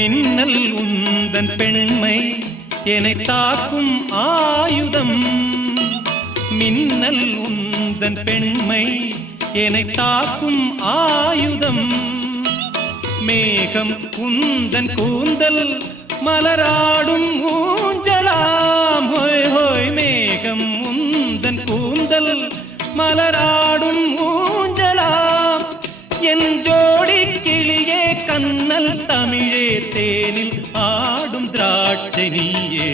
மின்னல் உந்தன் பெண்மை என்னை தாக்கும் ஆயுதம். மின்னல் உந்தன் பெண்மை என்னை தாக்கும் ஆயுதம். மேகம் உந்தன் கூந்தல் மலராடும் ஊஞ்சலாம். ஹோய் ஹோய் மேகம் உந்தன் கூந்தல் மலராடும் ஊஞ்சலாம். என் ஜோடி கிளியே கண்ணல் தமிழே தேனில் ஆடும் திராட்சை நீயே.